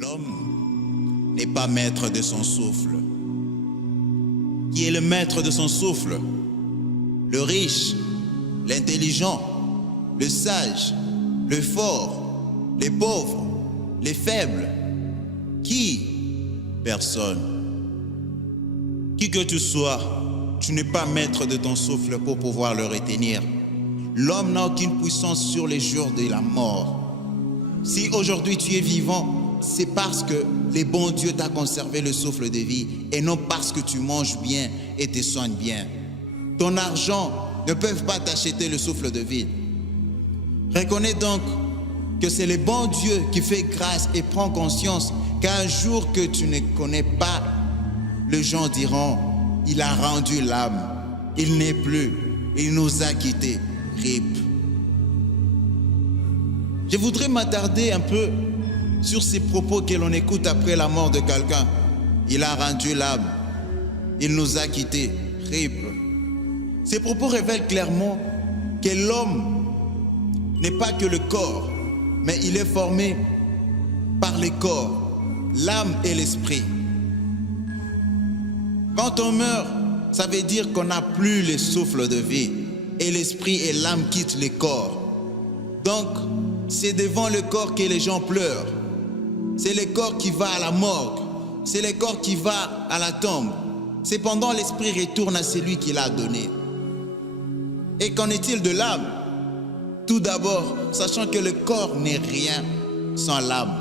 L'homme n'est pas maître de son souffle. Qui est le maître de son souffle? Le riche, l'intelligent, le sage, le fort, les pauvres, les faibles. Qui? Personne. Qui que tu sois, tu n'es pas maître de ton souffle pour pouvoir le retenir. L'homme n'a aucune puissance sur les jours de la mort. Si aujourd'hui tu es vivant, c'est parce que le bon Dieu t'a conservé le souffle de vie et non parce que tu manges bien et te soignes bien. Ton argent ne peut pas t'acheter le souffle de vie. Reconnais donc que c'est le bon Dieu qui fait grâce et prends conscience qu'un jour que tu ne connais pas, les gens diront, il a rendu l'âme, il n'est plus, il nous a quittés, RIP. Je voudrais m'attarder un peu sur ces propos que l'on écoute après la mort de quelqu'un. Il a rendu l'âme, il nous a quittés, RIP. Ces propos révèlent clairement que l'homme n'est pas que le corps, mais il est formé par les corps, l'âme et l'esprit. Quand on meurt, ça veut dire qu'on n'a plus le souffle de vie et l'esprit et l'âme quittent le corps. Donc, c'est devant le corps que les gens pleurent. C'est le corps qui va à la morgue. C'est le corps qui va à la tombe. Cependant, l'esprit retourne à celui qui l'a donné. Et qu'en est-il de l'âme? Tout d'abord, sachant que le corps n'est rien sans l'âme.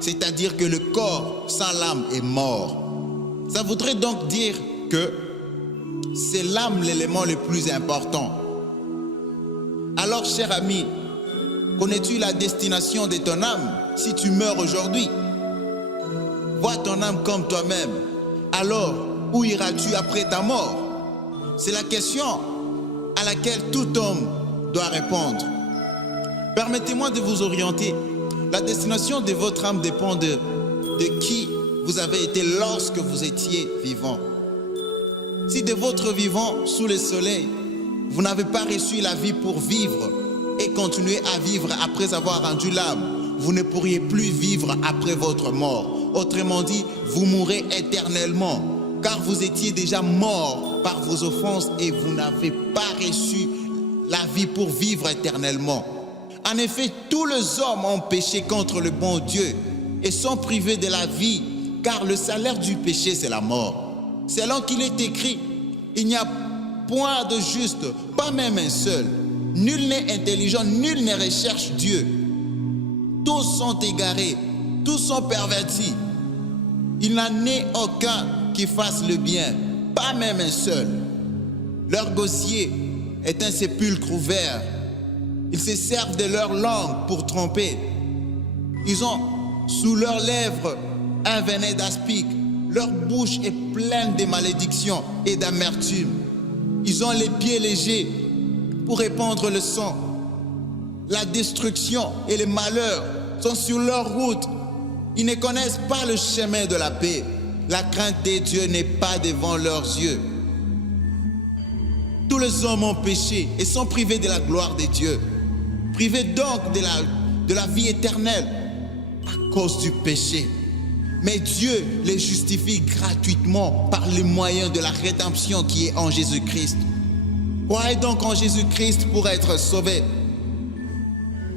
C'est-à-dire que le corps sans l'âme est mort. Ça voudrait donc dire que c'est l'âme l'élément le plus important. Alors, cher ami, connais-tu la destination de ton âme si tu meurs aujourd'hui? Vois ton âme comme toi-même. Alors, où iras-tu après ta mort? C'est la question à laquelle tout homme doit répondre. Permettez-moi de vous orienter. La destination de votre âme dépend de qui vous avez été lorsque vous étiez vivant. Si de votre vivant sous le soleil, vous n'avez pas reçu la vie pour vivre et continuer à vivre après avoir rendu l'âme, vous ne pourriez plus vivre après votre mort. Autrement dit, vous mourrez éternellement, car vous étiez déjà mort par vos offenses et vous n'avez pas reçu la vie pour vivre éternellement. En effet, tous les hommes ont péché contre le bon Dieu et sont privés de la vie, car le salaire du péché, c'est la mort. Selon qu'il est écrit, il n'y a point de juste, pas même un seul. Nul n'est intelligent, nul ne recherche Dieu. Tous sont égarés, tous sont pervertis. Il n'en est aucun qui fasse le bien, pas même un seul. Leur gosier est un sépulcre ouvert. Ils se servent de leur langue pour tromper. Ils ont sous leurs lèvres un venin d'aspic. Leur bouche est pleine de malédictions et d'amertume. Ils ont les pieds légers pour répandre le sang. La destruction et le malheur sont sur leur route. Ils ne connaissent pas le chemin de la paix. La crainte des dieux n'est pas devant leurs yeux. Tous les hommes ont péché et sont privés de la gloire de Dieu. Privés donc de la vie éternelle à cause du péché. Mais Dieu les justifie gratuitement par les moyens de la rédemption qui est en Jésus-Christ. Croyez donc en Jésus-Christ pour être sauvés.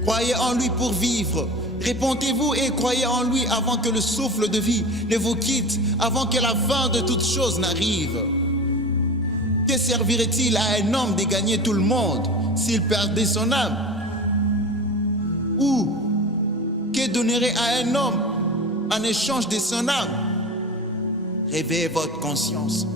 Croyez en lui pour vivre. Répondez-vous et croyez en lui avant que le souffle de vie ne vous quitte, avant que la fin de toutes choses n'arrive. Que servirait-il à un homme de gagner tout le monde s'il perdait son âme? Ou que donnerait à un homme en échange de son âme? Réveillez votre conscience.